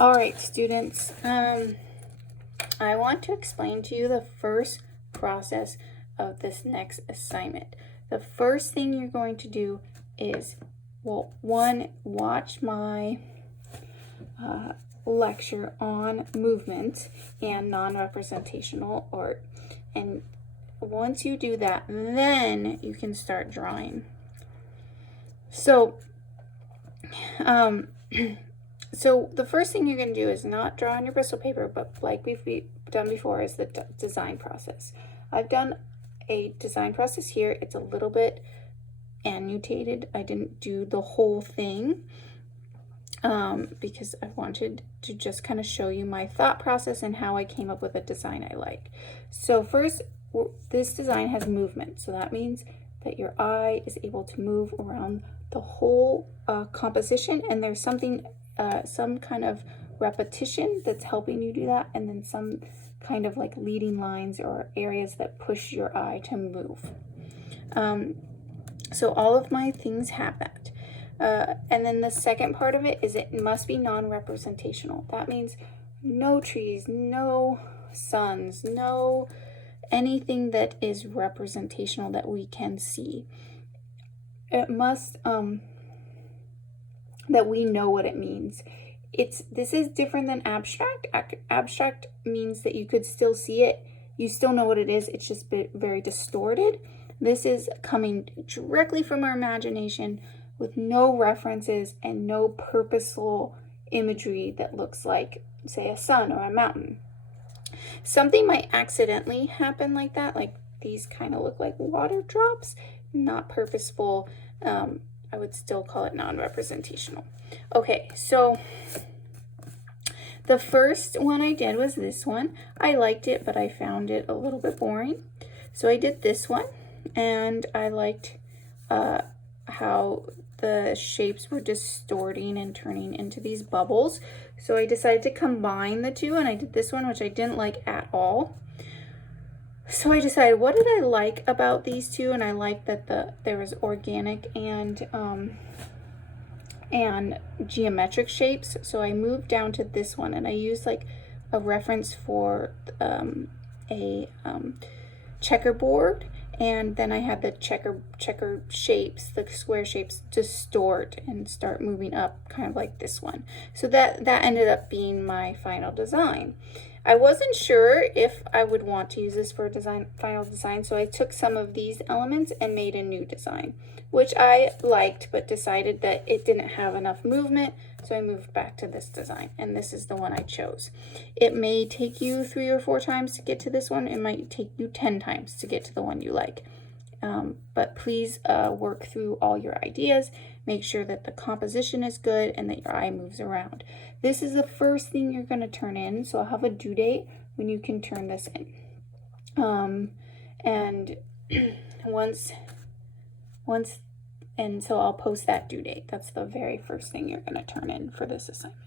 All right, students, I want to explain to you the first process of this next assignment. The first thing you're going to do is, well, one, watch my lecture on movement and non-representational art. And once you do that, then you can start drawing. So, so the first thing you're going to do is not draw on your Bristol paper, but like we've done before is the design process. I've done a design process here. It's a little bit annotated. I didn't do the whole thing because I wanted to just kind of show you my thought process and how I came up with a design I like. So first, this design has movement. So that means that your eye is able to move around the whole composition, and there's something some kind of repetition that's helping you do that, and then some kind of like leading lines or areas that push your eye to move. So all of my things have that. And then the second part of it is it must be non-representational. That means no trees, no suns, no anything that is representational that we can see. It must that we know what it means. This is different than abstract. Abstract means that you could still see it, you still know what it is, it's just very distorted. This is coming directly from our imagination with no references and no purposeful imagery that looks like, say, a sun or a mountain. Something might accidentally happen like that, like these kind of look like water drops, not purposeful. I would still call it non-representational. Okay, so the first one I did was this one. I liked it, but I found it a little bit boring. So I did this one, and I liked how the shapes were distorting and turning into these bubbles. So I decided to combine the two, and I did this one, which I didn't like at all. So I decided, what did I like about these two? And I liked that there was organic and geometric shapes. So I moved down to this one, and I used like a reference for a checkerboard, and then I had the checker shapes, the square shapes, distort and start moving up, kind of like this one. So that ended up being my final design. I wasn't sure if I would want to use this for a final design, so I took some of these elements and made a new design, which I liked, but decided that it didn't have enough movement, so I moved back to this design, and this is the one I chose. It may take you 3 or 4 times to get to this one. It might take you 10 times to get to the one you like. But please work through all your ideas. Make sure that the composition is good and that your eye moves around. This is the first thing you're going to turn in, so I'll have a due date when you can turn this in. And so I'll post that due date. That's the very first thing you're going to turn in for this assignment.